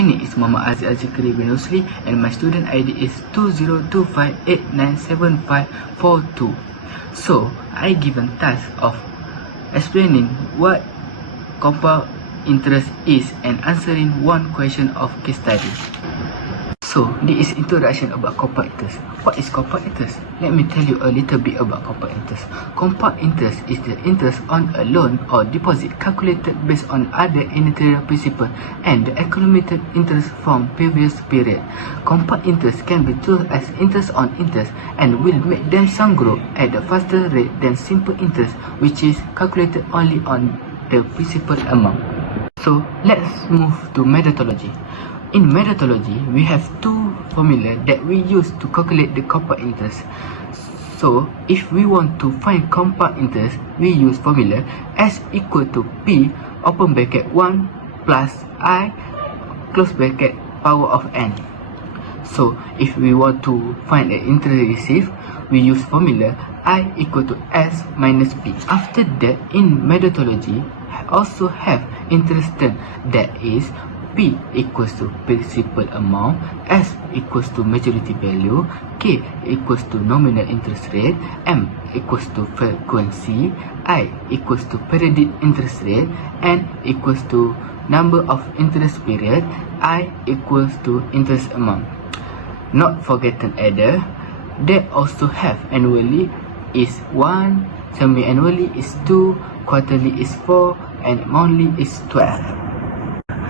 My name is Muhammad Aziz Azikri bin Usri and my student ID is 2025897542. So, I given task of explaining what compound interest is and answering one question of case study. So, this is introduction about compound interest. What is compound interest? Let me tell you a little bit about compound interest. Compound interest is the interest on a loan or deposit calculated based on other interior principle and the accumulated interest from previous period. Compound interest can be treated as interest on interest and will make them some grow at a faster rate than simple interest, which is calculated only on the principal amount. So, let's move to methodology. In methodology, we have two formulas that we use to calculate the compound interest. So, if we want to find compound interest, we use formula S equal to P open bracket 1 plus I close bracket power of n. So, if we want to find the interest received, we use formula I equal to S minus P. After that, in methodology, also have interest term, that is P equals to principal amount, S equals to maturity value, K equals to nominal interest rate, M equals to frequency, I equals to periodic interest rate, N equals to number of interest period, I equals to interest amount. Not forgotten either, they also have annually is 1, semi-annually is 2, quarterly is 4, and monthly is 12.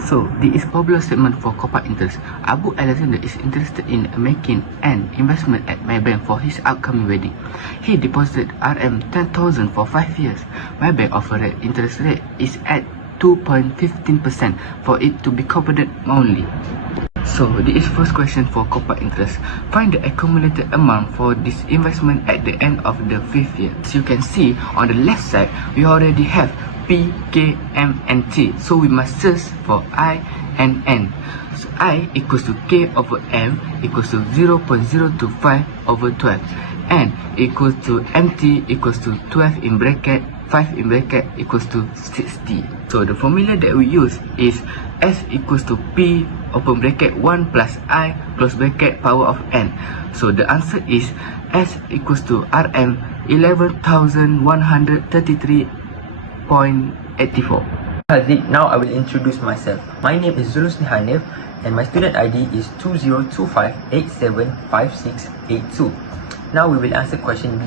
So, this is popular statement for compound interest. Abu Alexander is interested in making an investment at my bank for his upcoming wedding. He deposited RM10,000 for 5 years. My bank offered interest rate is at 2.15% for it to be compounded monthly. So, this is first question for compound interest. Find the accumulated amount for this investment at the end of the 5th year. As you can see, on the left side, we already have P, K, M, and T. So we must search for I and N. So I equals to K over M equals to 0.025 over 12. N equals to MT equals to 12 in bracket, 5 in bracket equals to 60. So the formula that we use is S equals to P open bracket 1 plus I close bracket power of N. So the answer is S equals to RM 11,133.84. Now I will introduce myself. My name is Zulusni Hanif and my student ID is 2025875682. Now we will answer question B.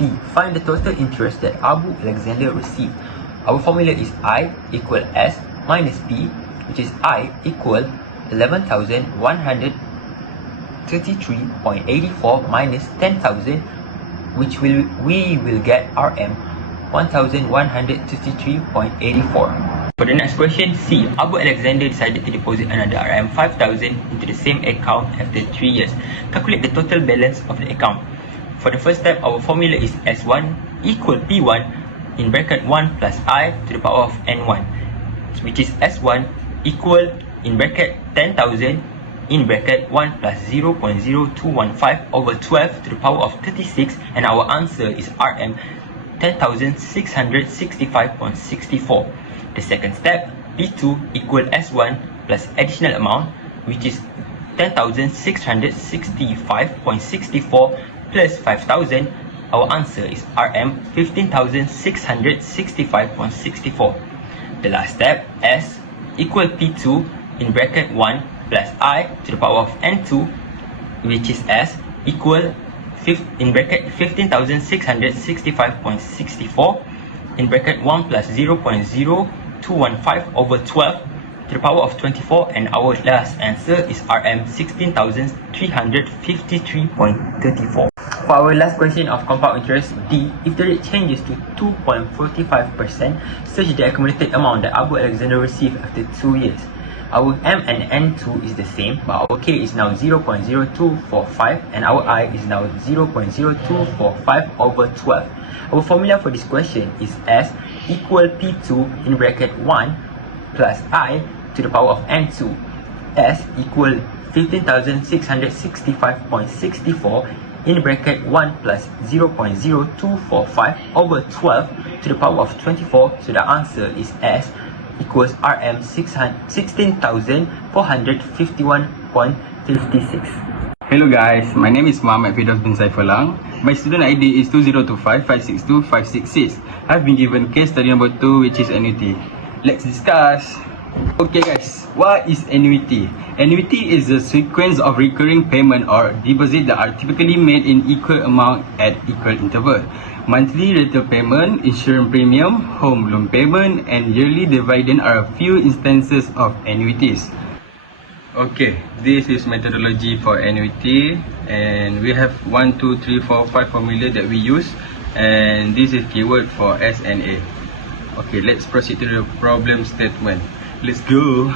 B. Find the total interest that Abu Alexander received. Our formula is I equal S minus P, which is I equal 11,133.84 minus 10,000, which we will get RM 1,133.84. For the next question, C. Abu Alexander decided to deposit another RM 5,000 into the same account after 3 years. Calculate the total balance of the account. For the first step, our formula is S1 equal P1 in bracket 1 plus I to the power of N1, which is S1 equal in bracket 10,000 in bracket 1 plus 0.0215 over 12 to the power of 36, and our answer is RM 10,665.64. The second step, P2 equal S1 plus additional amount, which is 10,665.64 plus 5,000. Our answer is RM 15,665.64. The last step, S equal P2 in bracket 1 plus I to the power of N2, which is S equal in bracket 15,665.64 in bracket 1 plus 0.0215 over 12 to the power of 24, and our last answer is RM 16,353.34. For our last question of compound interest, D. If the rate changes to 2.45%, search the accumulated amount that Abu Alexander received after 2 years. Our M and N2 is the same, but our K is now 0.0245 and our I is now 0.0245 over 12. Our formula for this question is S equal P2 in bracket 1 plus I to the power of N2. S equal 15,665.64 in bracket 1 plus 0.0245 over 12 to the power of 24. So the answer is S equals RM 16,451.56. Hello guys, my name is Muhammad Fidos bin Saifulang. My student ID is 2025562566. I've been given case study number 2, which is annuity. Let's discuss. Okay guys, what is annuity? Annuity is a sequence of recurring payment or deposit that are typically made in equal amount at equal interval. Monthly rental payment, insurance premium, home loan payment, and yearly dividend are a few instances of annuities. Okay, this is methodology for annuity, and we have 1, 2, 3, 4, 5 formula that we use, and this is keyword for S and A. Okay, let's proceed to the problem statement. Let's go.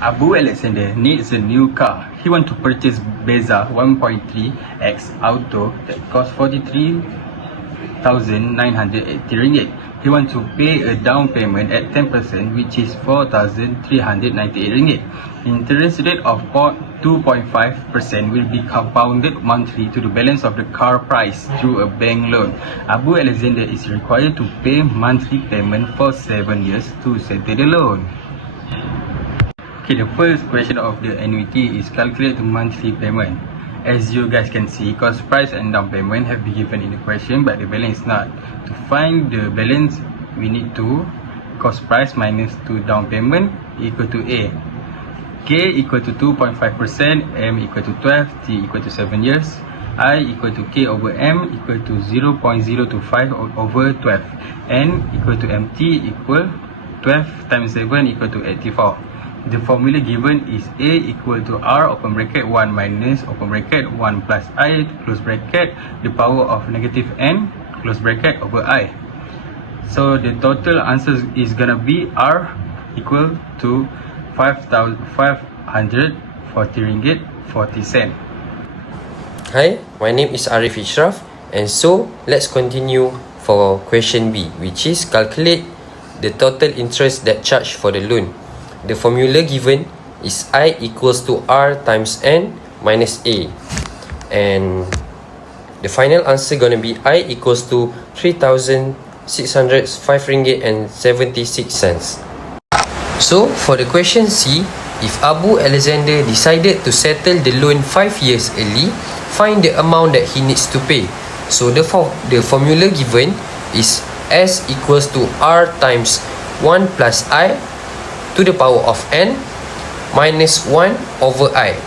Abu Alexander needs a new car. He wants to purchase Beza 1.3X Auto that costs 43,980 ringgit. He wants to pay a down payment at 10%, which is 4,398 ringgit. Interest rate of 2.5% will be compounded monthly to the balance of the car price through a bank loan. Abu Alexander is required to pay monthly payment for 7 years to settle the loan. Okay, the first question of the annuity is calculate the monthly payment. As you guys can see, cost price and down payment have been given in the question, but the balance is not. To find the balance, we need to cost price minus 2 down payment equal to A. K equal to 2.5%, M equal to 12, T equal to 7 years, I equal to K over M equal to 0.025 over 12, N equal to MT equal 12 times 7 equal to 84. The formula given is A equal to R open bracket 1 minus open bracket 1 plus I close bracket the power of negative N close bracket over I. So the total answer is gonna be R equal to 5,540 ringgit 40 cent. Hi, my name is Arif Ishraf, and so let's continue for question B, which is calculate the total interest that charged for the loan. The formula given is I equals to R times N minus A, and the final answer gonna be I equals to 3,605 ringgit and 76 cents. So for the question C, if Abu Alexander decided to settle the loan 5 years early, find the amount that he needs to pay. So the formula given is S equals to R times 1 plus I to the power of N minus 1 over I.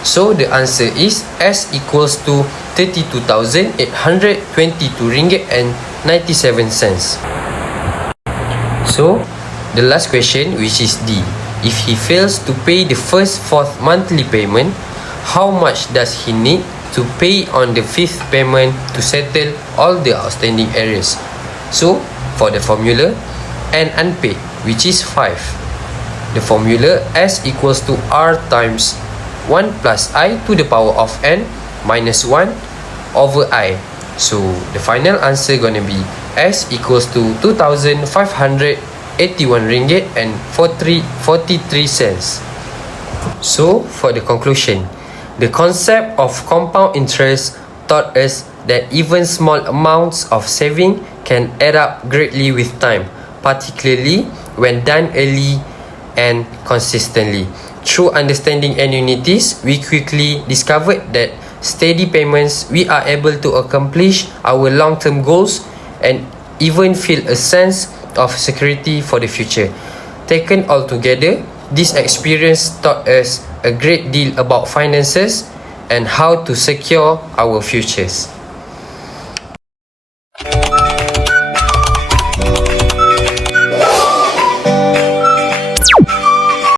So the answer is S equals to 32,822 ringgit and 97 cents. So the last question, which is D. If he fails to pay the first 4th monthly payment, how much does he need to pay on the 5th payment to settle all the outstanding arrears? So for the formula, N unpaid, which is 5. The formula S equals to R times 1 plus I to the power of N minus 1 over I. So the final answer gonna be S equals to 2,581 ringgit and 43 cents. So for the conclusion, the concept of compound interest taught us that even small amounts of saving can add up greatly with time, particularly when done early and consistently. Through understanding annuities, we quickly discovered that steady payments, we are able to accomplish our long-term goals and even feel a sense of security for the future. Taken all together, this experience taught us a great deal about finances and how to secure our futures.